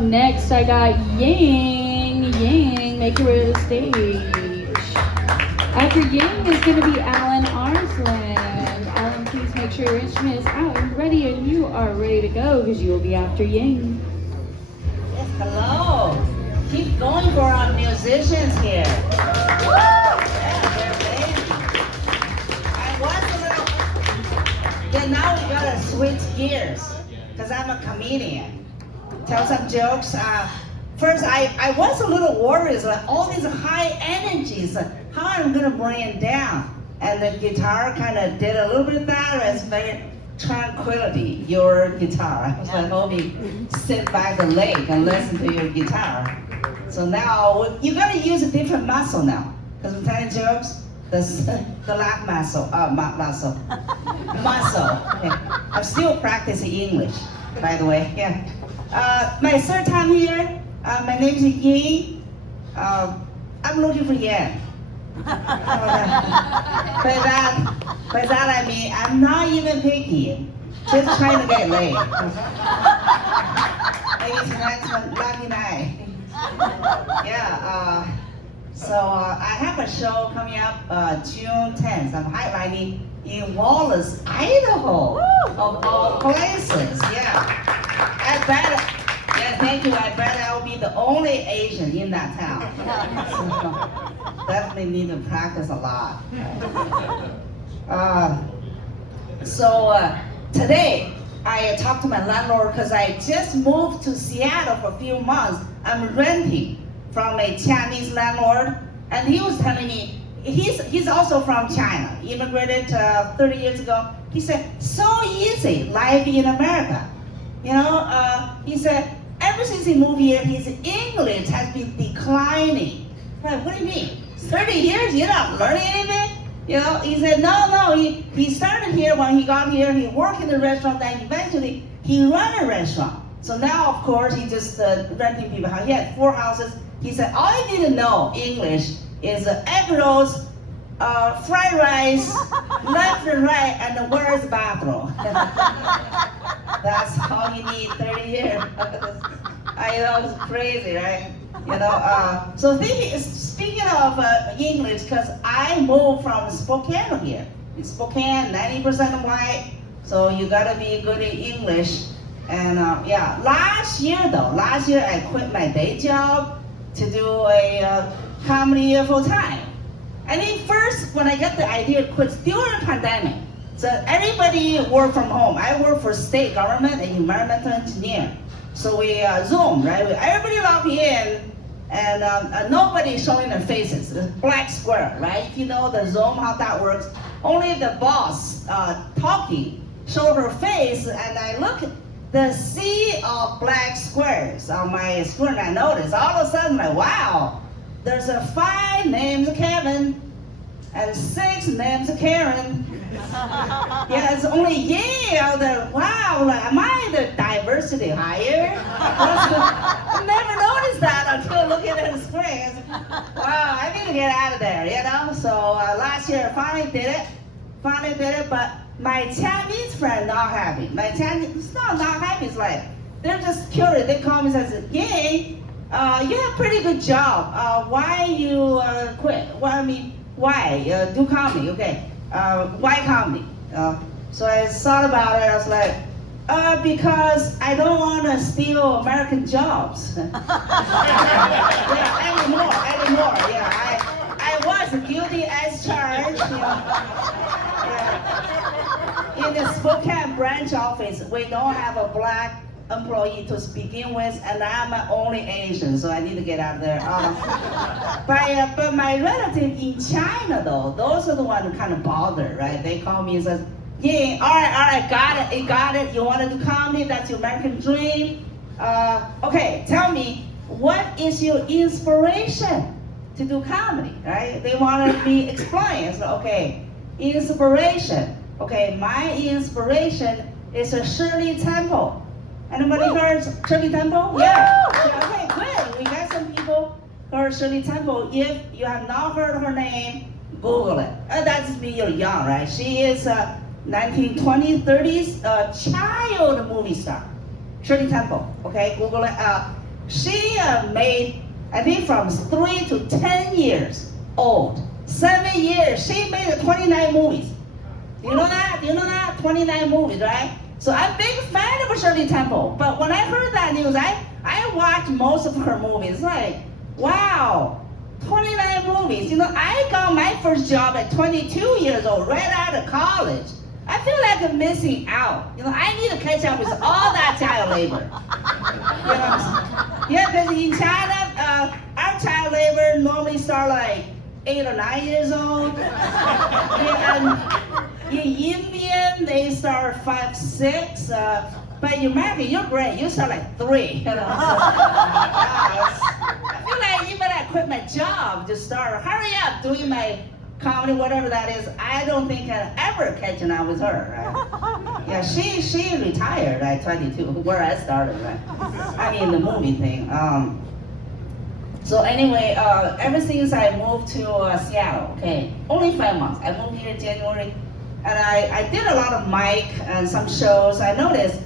Up next, I got Yang. Yang, make your way to the stage. After Yang is going to be Alan Arslan. Alan, please make sure your instrument is out and ready, and you are ready to go because you will be after Yang. Yes, hello. Keep going for our musicians here. Woo! Yeah, they're amazing. I was a little. Then now we gotta switch gears because I'm a comedian. Tell some jokes. First, I was a little worried, like all these high energies, how I'm gonna bring it down. And the guitar kind of did a little bit of that. It's very tranquility, your guitar. I was like, Obi, sit by the lake and listen to your guitar. So now, you gotta use a different muscle now. Because we're telling jokes, the laugh muscle, muscle. Okay. I'm still practicing English, by the way, yeah. My third time here, my name is Yi. I'm looking for Yan. By that I mean, I'm not even picky, just trying to get laid. Maybe tonight's a lucky night. Yeah, so I have a show coming up June 10th. I'm highlighting in Wallace, Idaho, of all places. Yeah, I bet. Yeah, thank you. I bet I'll be the only Asian in that town. So, definitely need to practice a lot. Today I talked to my landlord because I just moved to Seattle for a few months. I'm renting from a Chinese landlord, and he was telling me he's also from China. Immigrated 30 years ago. He said, so easy life in America. You know, he said, ever since he moved here, his English has been declining. Like, what do you mean? 30 years, you're not learning anything? You know, he said, no, he started here when he got here, he worked in the restaurant, and eventually he ran a restaurant. So now, of course, he just renting people house. He had 4 houses. He said, all you need to know English is egg rolls, fried rice, left and right, and where's the bathroom? That's all you need 30 years. I know, it's crazy, right? You know, so speaking of English, because I moved from Spokane here. In Spokane, 90% white, so you gotta be good in English. And yeah, last year I quit my day job to do a comedy full time. I mean, first, when I got the idea to quit during the pandemic, so everybody work from home. I work for state government and environmental engineer. So we Zoom, right? Everybody log in, and nobody showing their faces. The black square, right? If you know the Zoom, how that works, only the boss talking show her face, and I look at the sea of black squares on my screen. I noticed all of a sudden, like, wow, there's 5 names of Kevin and 6 names of Karen. Yeah, it's only Yay out there. Wow, like, am I the diversity hire? I never noticed that until looking at the screen. Wow, I need to get out of there, you know? So last year I finally did it, but my Chinese friend not happy. My Chinese, it's not happy, it's like, they're just curious. They call me and say, Yay, you have a pretty good job. Why you quit? Well, I mean, why? Do comedy, okay. Why comedy? So I thought about it. I was like, because I don't want to steal American jobs. Yeah, anymore. Yeah, I was guilty as charged. You know. Yeah. In the Spokane branch office, we don't have a black employee to begin with, and I'm only Asian, so I need to get out of there. But my relative in China, though, those are the ones who kind of bother, right? They call me and says, yeah, all right, got it. You want to do comedy? That's your American dream. Okay, tell me, what is your inspiration to do comedy, right? They want to be explained. So, okay, inspiration. Okay, my inspiration is a Shirley Temple. Anybody heard Shirley Temple? Yeah. Okay, good. We got some people heard Shirley Temple. If you have not heard her name, Google it. That just means you're young, right? She is a 1920s, 30s child movie star. Shirley Temple. Okay, Google it. She made, I think from 3 to 10 years old, 7 years, she made 29 movies. Do you know that? Do you know that? 29 movies, right? So I'm a big fan of Shirley Temple. But when I heard that news, I watched most of her movies. Like, wow, 29 movies. You know, I got my first job at 22 years old, right out of college. I feel like I'm missing out. You know, I need to catch up with all that child labor. You know, yeah, because in China, our child labor normally start like 8 or 9 years old. And in India, they start 5, 6. But in America, you're great. You start like 3. You know? I feel like even I quit my job to start, hurry up, doing my comedy, whatever that is. I don't think I'll ever catch up with her. Right? Yeah, she retired at 22, where I started. Right? I mean, the movie thing. So anyway, ever since I moved to Seattle, okay, only 5 months. I moved here in January, and I did a lot of mic and some shows. I noticed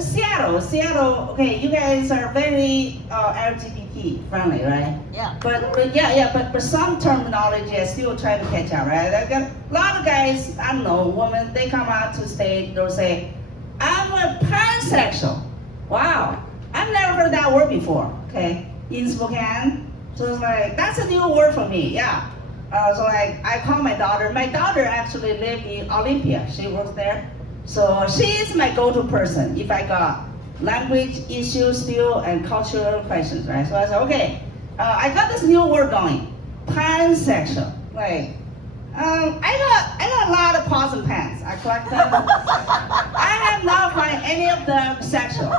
Seattle, okay, you guys are very LGBT friendly, right? Yeah. But some terminology I still try to catch up, right? I got a lot of guys, I don't know, women, they come out to stage, they'll say, I'm a pansexual. Wow, I've never heard that word before, okay? In Spokane, so it's like, that's a new word for me, yeah. So like, I call my daughter actually lives in Olympia, she works there. So she is my go-to person if I got language issues still and cultural questions, right? So I said, okay, I got this new word going, pansexual. Like, I got a lot of pots and pans. I collect them. I have not found any of them sexual.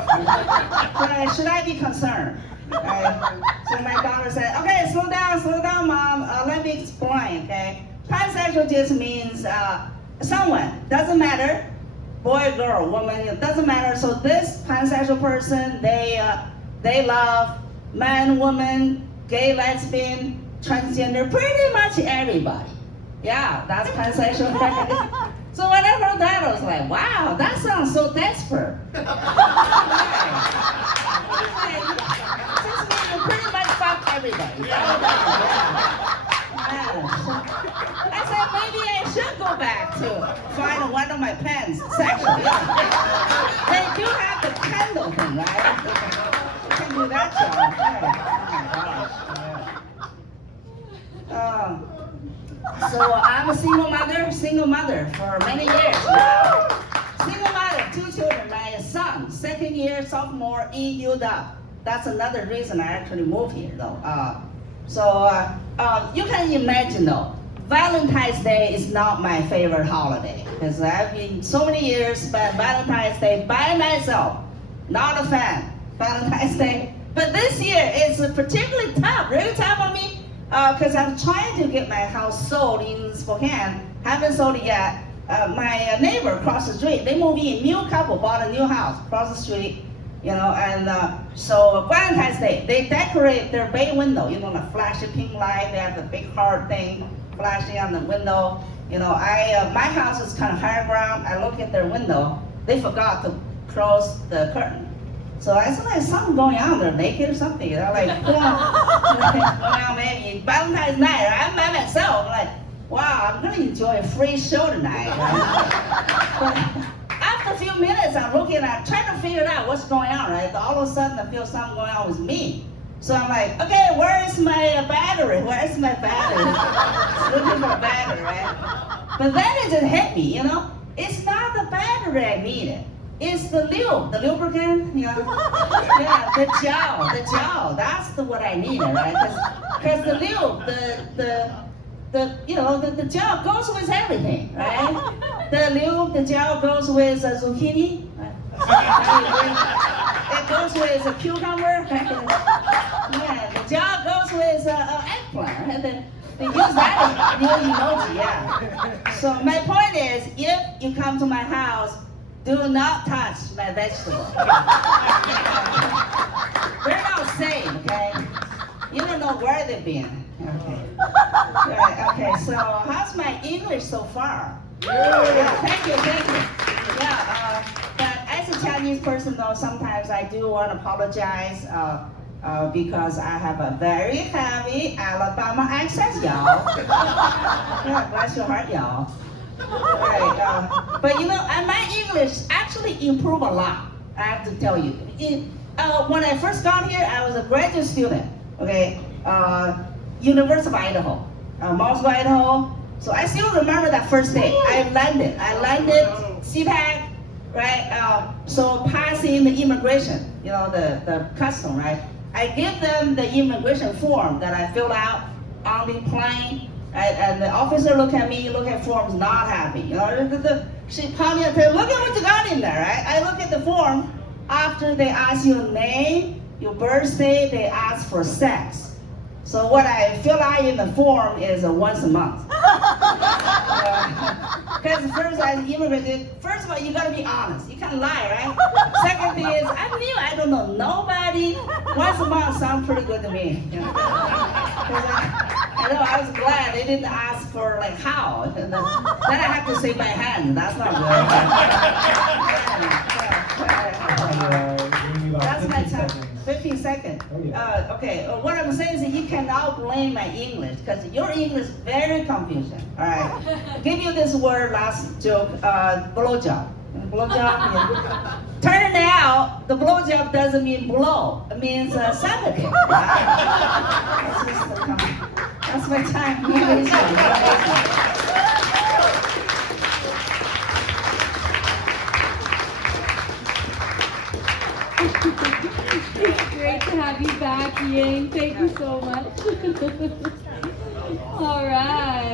Should I be concerned? So my daughter said, okay, slow down, mom. Let me explain, okay? Pansexual just means someone, doesn't matter. Boy, girl, woman, it doesn't matter. So this pansexual person, they love man, woman, gay, lesbian, transgender, pretty much everybody. Yeah, that's pansexual. So when I heard that, I was like, wow, that sounds so desperate. Just mean you pretty much fuck everybody. I said, maybe I should go back to find one of my pens sexually. They do have the candle thing, right? You can do that job. So I'm a single mother for many years now. Single mother, 2 children. My son, 2nd year sophomore in UW. That's another reason I actually moved here, though. You can imagine, though, Valentine's Day is not my favorite holiday because I've been so many years spent Valentine's Day by myself. Not a fan. Valentine's Day. But this year it's particularly tough, really tough on me because I'm trying to get my house sold in Spokane. Haven't sold it yet. My neighbor across the street, they moved in, new couple bought a new house across the street. You know, and so Valentine's Day, they decorate their bay window, you know, the flashy pink light, they have the big heart thing flashing on the window. You know, my house is kind of higher ground. I look at their window, they forgot to close the curtain. So I said, like, something going on, they're naked or something, you know, like, well, maybe Valentine's night, I'm by myself, I'm like, wow, I'm gonna enjoy a free show tonight. Right? After a few minutes, I'm looking at, trying to figure out what's going on, right? All of a sudden, I feel something going on with me. So I'm like, okay, where is my battery? Where's my battery? Looking for a battery, right? But then it just hit me, you know? It's not the battery I needed. It's the lube, the lubricant, you know? Yeah, the gel. That's what I needed, right? Because the lube, the gel goes with everything, right? The lube, the gel goes with a zucchini. It goes with a cucumber. Yeah, the gel goes with eggplant. Right? They use that in the emoji, yeah. So my point is, if you come to my house, do not touch my vegetables. They're not safe, okay? You don't know where they've been. Okay. Right, okay, so how's my English so far? Yeah, thank you. Yeah, but as a Chinese person, though, sometimes I do want to apologize because I have a very heavy Alabama accent, y'all. Yeah, bless your heart, y'all. Right, but you know, my English actually improved a lot. I have to tell you. When I first got here, I was a graduate student. Okay, University of Idaho, Moscow, Idaho. So I still remember that first day. I landed CPAC, right? So passing the immigration, you know, the custom, right? I give them the immigration form that I filled out on the plane. And the officer look at me, look at forms, not happy. You know, she called me and said, look at what you got in there, right? I look at the form. After they ask your name, your birthday, they ask for sex. So what I fill out in the form is once a month. Because first I immigrated, first of all, you gotta be honest. You can't lie, right? Second thing is, I'm new, I don't know nobody. Once a month sounds pretty good to me. You know? I was glad they didn't ask for like how. Then I have to say by hand. That's not good. That's my time. 15 seconds. Oh, yeah. Okay. What I'm saying is you cannot blame my English because your English is very confusing. All right. Give you this word last joke. Blowjob. Blowjob. Yeah. Turn out the blowjob doesn't mean blow. It means suffocate. That's my time. It's great to have you back, Ying. Thank you so much. All right.